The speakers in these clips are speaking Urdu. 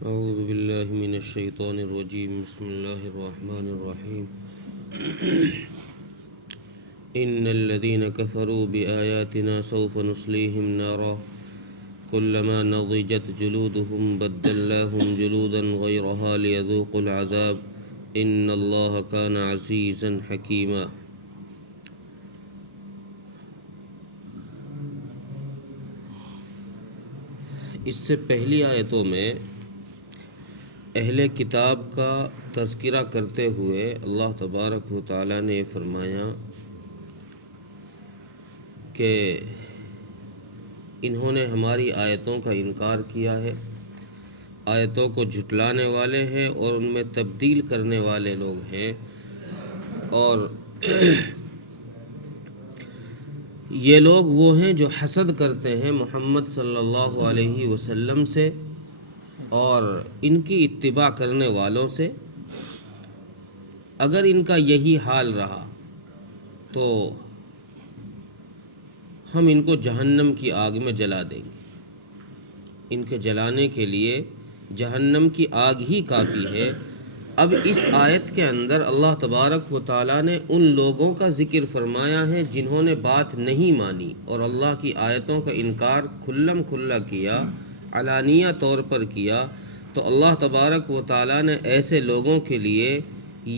أعوذ بالله من الشيطان الرجيم. بسم الله الرحمن الرحيم. إن الذين كفروا بآياتنا سوف نصليهم نارا كلما نضجت جلودهم بدلناهم جلودا غيرها ليذوقوا العذاب إن الله كان عزيزا حكيما. اس سے پہلی آیتوں میں اہل کتاب کا تذکرہ کرتے ہوئے اللہ تبارک و تعالیٰ نے فرمایا کہ انہوں نے ہماری آیتوں کا انکار کیا ہے، آیتوں کو جھٹلانے والے ہیں اور ان میں تبدیل کرنے والے لوگ ہیں، اور یہ لوگ وہ ہیں جو حسد کرتے ہیں محمد صلی اللہ علیہ وسلم سے اور ان کی اتباع کرنے والوں سے۔ اگر ان کا یہی حال رہا تو ہم ان کو جہنم کی آگ میں جلا دیں گے، ان کے جلانے کے لیے جہنم کی آگ ہی کافی ہے۔ اب اس آیت کے اندر اللہ تبارک و تعالیٰ نے ان لوگوں کا ذکر فرمایا ہے جنہوں نے بات نہیں مانی اور اللہ کی آیتوں کا انکار کھلم کھلا کیا، علانیہ طور پر کیا، تو اللہ تبارک و تعالیٰ نے ایسے لوگوں کے لیے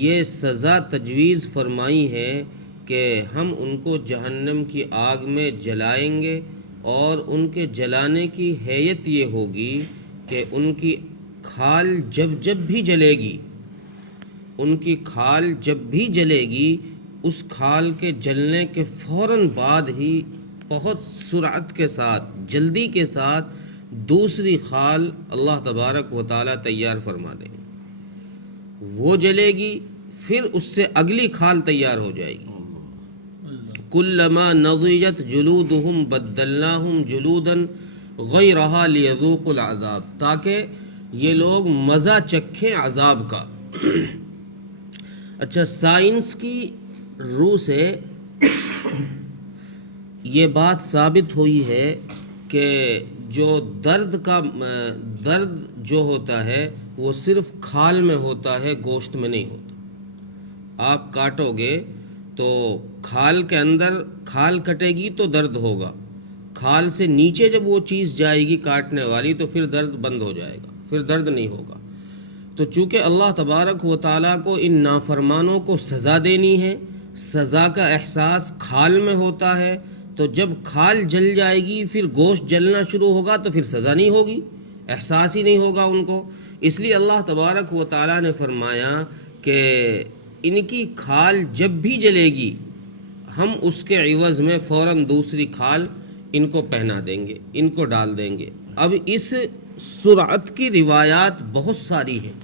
یہ سزا تجویز فرمائی ہے کہ ہم ان کو جہنم کی آگ میں جلائیں گے، اور ان کے جلانے کی حیت یہ ہوگی کہ ان کی کھال جب بھی جلے گی، ان کی کھال جب بھی جلے گی، اس کھال کے جلنے کے فوراً بعد ہی بہت سرعت کے ساتھ، جلدی کے ساتھ دوسری کھال اللہ تبارک و تعالیٰ تیار فرما دیں گے۔ وہ جلے گی، پھر اس سے اگلی کھال تیار ہو جائے گی۔ کلما نضجت جلودہم بدلناہم جلودا غیرہا لیذوقوا العذاب، تاکہ یہ لوگ مزہ چکھیں عذاب کا۔ اچھا، سائنس کی روح سے یہ بات ثابت ہوئی ہے کہ جو درد جو ہوتا ہے وہ صرف کھال میں ہوتا ہے، گوشت میں نہیں ہوتا۔ آپ کاٹو گے تو کھال کے اندر، کھال کٹے گی تو درد ہوگا، کھال سے نیچے جب وہ چیز جائے گی کاٹنے والی تو پھر درد بند ہو جائے گا، پھر درد نہیں ہوگا۔ تو چونکہ اللہ تبارک و تعالیٰ کو ان نافرمانوں کو سزا دینی ہے، سزا کا احساس کھال میں ہوتا ہے، تو جب کھال جل جائے گی پھر گوشت جلنا شروع ہوگا تو پھر سزا نہیں ہوگی، احساس ہی نہیں ہوگا ان کو۔ اس لیے اللہ تبارک و تعالیٰ نے فرمایا کہ ان کی کھال جب بھی جلے گی ہم اس کے عوض میں فوراً دوسری کھال ان کو پہنا دیں گے، ان کو ڈال دیں گے۔ اب اس سرعت کی روایات بہت ساری ہیں۔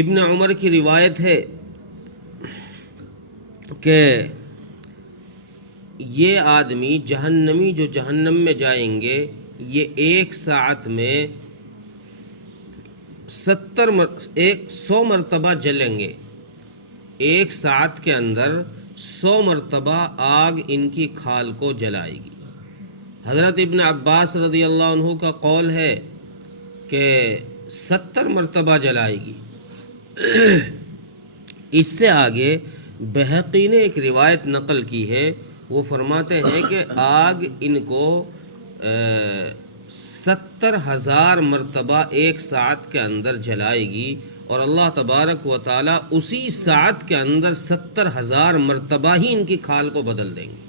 ابن عمر کی روایت ہے کہ یہ آدمی جہنمی جو جہنم میں جائیں گے، یہ 1 ساعت میں 100 مرتبہ جلیں گے، 1 ساعت کے اندر 100 مرتبہ آگ ان کی کھال کو جلائے گی۔ حضرت ابن عباس رضی اللہ عنہ کا قول ہے کہ 70 مرتبہ جلائے گی۔ اس سے آگے بہقی نے ایک روایت نقل کی ہے، وہ فرماتے ہیں کہ آگ ان کو 70,000 مرتبہ 1 ساعت کے اندر جلائے گی، اور اللہ تبارک و تعالیٰ اسی ساعت کے اندر 70,000 مرتبہ ہی ان کی کھال کو بدل دیں گے۔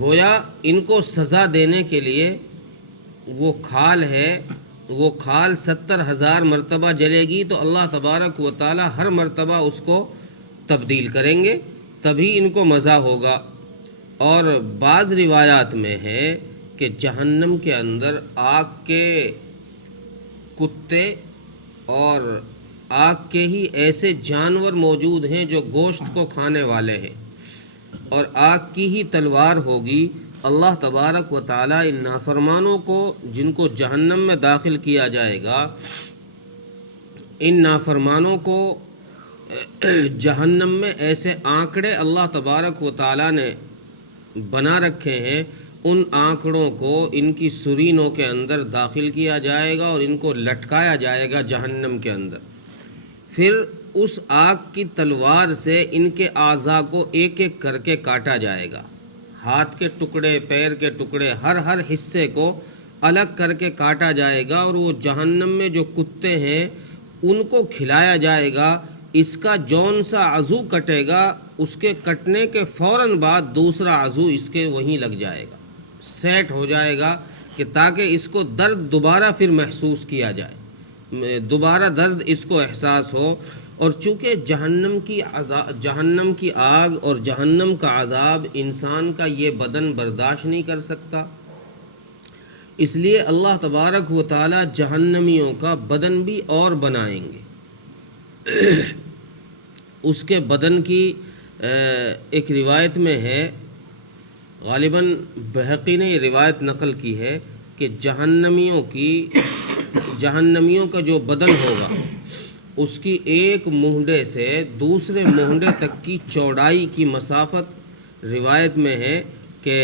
گویا ان کو سزا دینے کے لیے وہ کھال ہے، وہ کھال 70,000 مرتبہ جلے گی تو اللہ تبارک و تعالی ہر مرتبہ اس کو تبدیل کریں گے، تبھی ان کو مزہ ہوگا۔ اور بعض روایات میں ہے کہ جہنم کے اندر آگ کے کتے اور آگ کے ہی ایسے جانور موجود ہیں جو گوشت کو کھانے والے ہیں، اور آگ کی ہی تلوار ہوگی۔ اللہ تبارک و تعالیٰ ان نافرمانوں کو جن کو جہنم میں داخل کیا جائے گا، ان نافرمانوں کو جہنم میں ایسے آنکڑے اللہ تبارک و تعالیٰ نے بنا رکھے ہیں ان آنکڑوں کو ان کی سرینوں کے اندر داخل کیا جائے گا اور ان کو لٹکایا جائے گا جہنم کے اندر۔ پھر اس آگ کی تلوار سے ان کے اعضاء کو ایک ایک کر کے کاٹا جائے گا، ہاتھ کے ٹکڑے، پیر کے ٹکڑے، ہر حصے کو الگ کر کے کاٹا جائے گا، اور وہ جہنم میں جو کتے ہیں ان کو کھلایا جائے گا۔ اس کا جون سا عضو کٹے گا، اس کے کٹنے کے فوراً بعد دوسرا عضو اس کے وہیں لگ جائے گا، سیٹ ہو جائے گا، کہ تاکہ اس کو درد دوبارہ پھر محسوس کیا جائے، دوبارہ درد اس کو احساس ہو۔ اور چونکہ جہنم کی آگ اور جہنم کا عذاب انسان کا یہ بدن برداشت نہیں کر سکتا، اس لیے اللہ تبارک و تعالی جہنمیوں کا بدن بھی اور بنائیں گے۔ اس کے بدن کی ایک روایت میں ہے، غالباً بہقی نے یہ روایت نقل کی ہے، کہ جہنمیوں کا جو بدن ہوگا اس کی ایک مونڈے سے دوسرے مونڈے تک کی چوڑائی کی مسافت روایت میں ہے کہ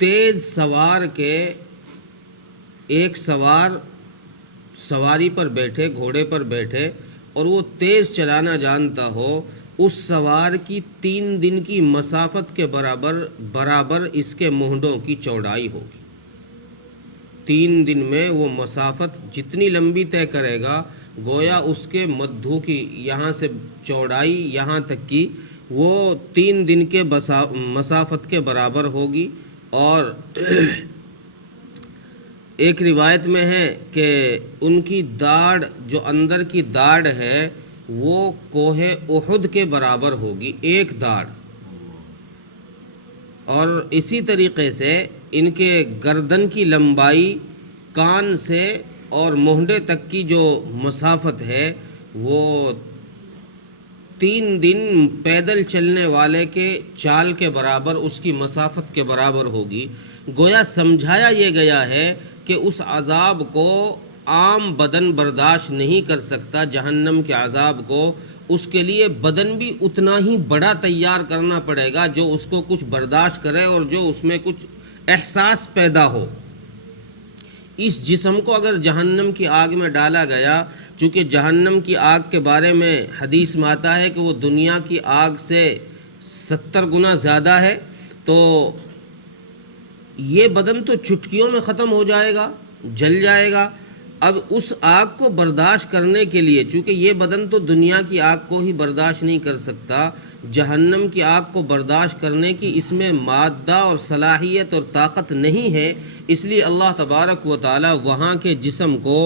تیز سوار کے ایک سواری پر بیٹھے، گھوڑے پر بیٹھے، اور وہ تیز چلانا جانتا ہو، اس سوار کی 3 دن کی مسافت کے برابر اس کے مونڈوں کی چوڑائی ہوگی۔ 3 دن میں وہ مسافت جتنی لمبی طے کرے گا، گویا اس کے مدھو کی یہاں سے چوڑائی یہاں تک کی وہ 3 دن کے مسافت کے برابر ہوگی۔ اور ایک روایت میں ہے کہ ان کی داڑھ، جو اندر کی داڑھ ہے، وہ کوہ احد کے برابر ہوگی، ایک داڑھ۔ اور اسی طریقے سے ان کے گردن کی لمبائی کان سے اور مونڈے تک کی جو مسافت ہے وہ 3 دن پیدل چلنے والے کے چال کے برابر، اس کی مسافت کے برابر ہوگی۔ گویا سمجھایا یہ گیا ہے کہ اس عذاب کو عام بدن برداشت نہیں کر سکتا، جہنم کے عذاب کو، اس کے لیے بدن بھی اتنا ہی بڑا تیار کرنا پڑے گا جو اس کو کچھ برداشت کرے اور جو اس میں کچھ احساس پیدا ہو۔ اس جسم کو اگر جہنم کی آگ میں ڈالا گیا، چونکہ جہنم کی آگ کے بارے میں حدیث میں آتا ہے کہ وہ دنیا کی آگ سے 70 گنا زیادہ ہے، تو یہ بدن تو چٹکیوں میں ختم ہو جائے گا، جل جائے گا۔ اب اس آگ کو برداشت کرنے کے لیے، چونکہ یہ بدن تو دنیا کی آگ کو ہی برداشت نہیں کر سکتا، جہنم کی آگ کو برداشت کرنے کی اس میں مادہ اور صلاحیت اور طاقت نہیں ہے، اس لیے اللہ تبارک و تعالی وہاں کے جسم کو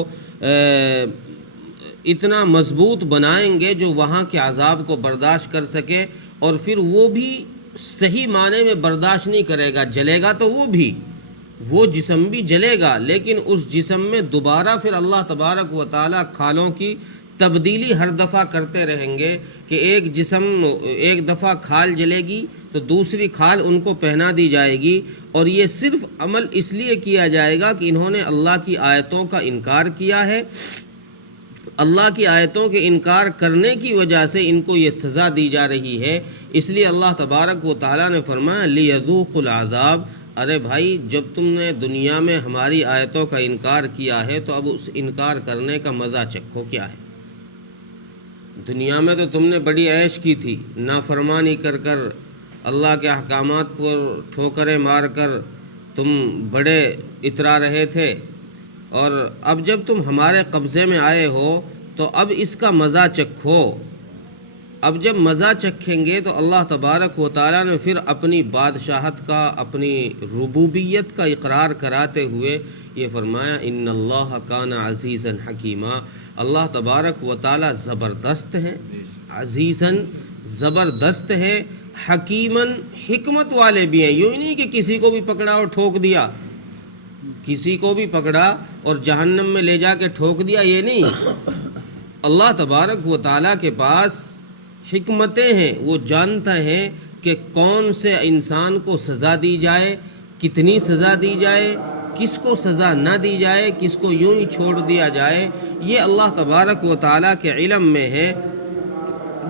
اتنا مضبوط بنائیں گے جو وہاں کے عذاب کو برداشت کر سکے، اور پھر وہ بھی صحیح معنی میں برداشت نہیں کرے گا، جلے گا تو وہ جسم بھی جلے گا، لیکن اس جسم میں دوبارہ پھر اللہ تبارک و تعالی کھالوں کی تبدیلی ہر دفعہ کرتے رہیں گے، کہ ایک دفعہ کھال جلے گی تو دوسری کھال ان کو پہنا دی جائے گی، اور یہ صرف عمل اس لیے کیا جائے گا کہ انہوں نے اللہ کی آیتوں کا انکار کیا ہے، اللہ کی آیتوں کے انکار کرنے کی وجہ سے ان کو یہ سزا دی جا رہی ہے۔ اس لیے اللہ تبارک و تعالیٰ نے فرمایا لِيَذُوقُوا الْعَذَابَ، ارے بھائی جب تم نے دنیا میں ہماری آیتوں کا انکار کیا ہے تو اب اس انکار کرنے کا مزہ چکھو کیا ہے۔ دنیا میں تو تم نے بڑی عیش کی تھی، نافرمانی کر کر، اللہ کے احکامات پر ٹھوکریں مار کر تم بڑے اترا رہے تھے، اور اب جب تم ہمارے قبضے میں آئے ہو تو اب اس کا مزہ چکھو۔ اب جب مزہ چکھیں گے تو اللہ تبارک و تعالیٰ نے پھر اپنی بادشاہت کا، اپنی ربوبیت کا اقرار کراتے ہوئے یہ فرمایا ان اللہ کان عزیزا حکیما، اللہ تبارک و تعالیٰ زبردست ہے، عزیزاً زبردست ہے، حکیماً حکمت والے بھی ہیں۔ یوں ہی نہیں کہ کسی کو بھی پکڑا اور ٹھوک دیا، کسی کو بھی پکڑا اور جہنم میں لے جا کے ٹھوک دیا، یہ نہیں۔ اللہ تبارک و تعالیٰ کے پاس حکمتیں ہیں، وہ جانتا ہے کہ کون سے انسان کو سزا دی جائے، کتنی سزا دی جائے، کس کو سزا نہ دی جائے، کس کو یوں ہی چھوڑ دیا جائے، یہ اللہ تبارک و تعالیٰ کے علم میں ہے۔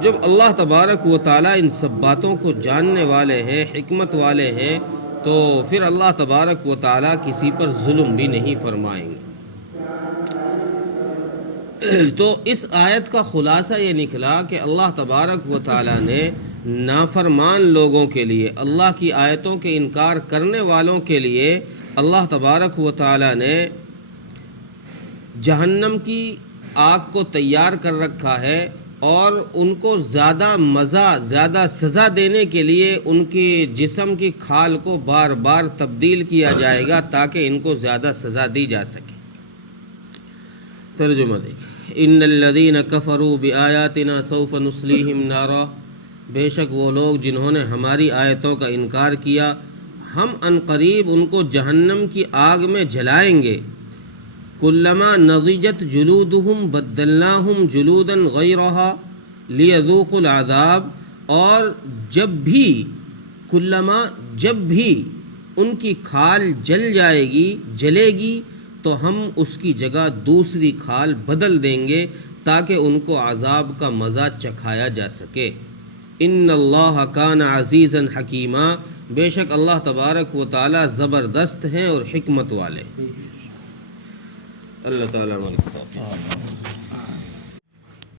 جب اللہ تبارک و تعالیٰ ان سب باتوں کو جاننے والے ہیں، حکمت والے ہیں، تو پھر اللہ تبارک و تعالیٰ کسی پر ظلم بھی نہیں فرمائیں گے۔ تو اس آیت کا خلاصہ یہ نکلا کہ اللہ تبارک و تعالیٰ نے نافرمان لوگوں کے لیے، اللہ کی آیتوں کے انکار کرنے والوں کے لیے اللہ تبارک و تعالیٰ نے جہنم کی آگ کو تیار کر رکھا ہے، اور ان کو زیادہ مزہ، زیادہ سزا دینے کے لیے ان کے جسم کی کھال کو بار بار تبدیل کیا جائے گا تاکہ ان کو زیادہ سزا دی جا سکے۔ ترجمہ دیکھیں، ان الذین کفروا بآیاتنا سوف نصلیہم نارا، بے شک وہ لوگ جنہوں نے ہماری آیتوں کا انکار کیا، ہم عنقریب ان کو جہنم کی آگ میں جلائیں گے۔ کلما نضجت جلودہم بدلناہم جلودا غیرہا لیذوقوا العذاب، اور جب بھی ان کی کھال جلے گی تو ہم اس کی جگہ دوسری کھال بدل دیں گے تاکہ ان کو عذاب کا مزہ چکھایا جا سکے۔ ان اللہ کان عزیزا حکیما، بے شک اللہ تبارک و تعالی زبردست ہیں اور حکمت والے۔ اللہ تعالیٰ ہماری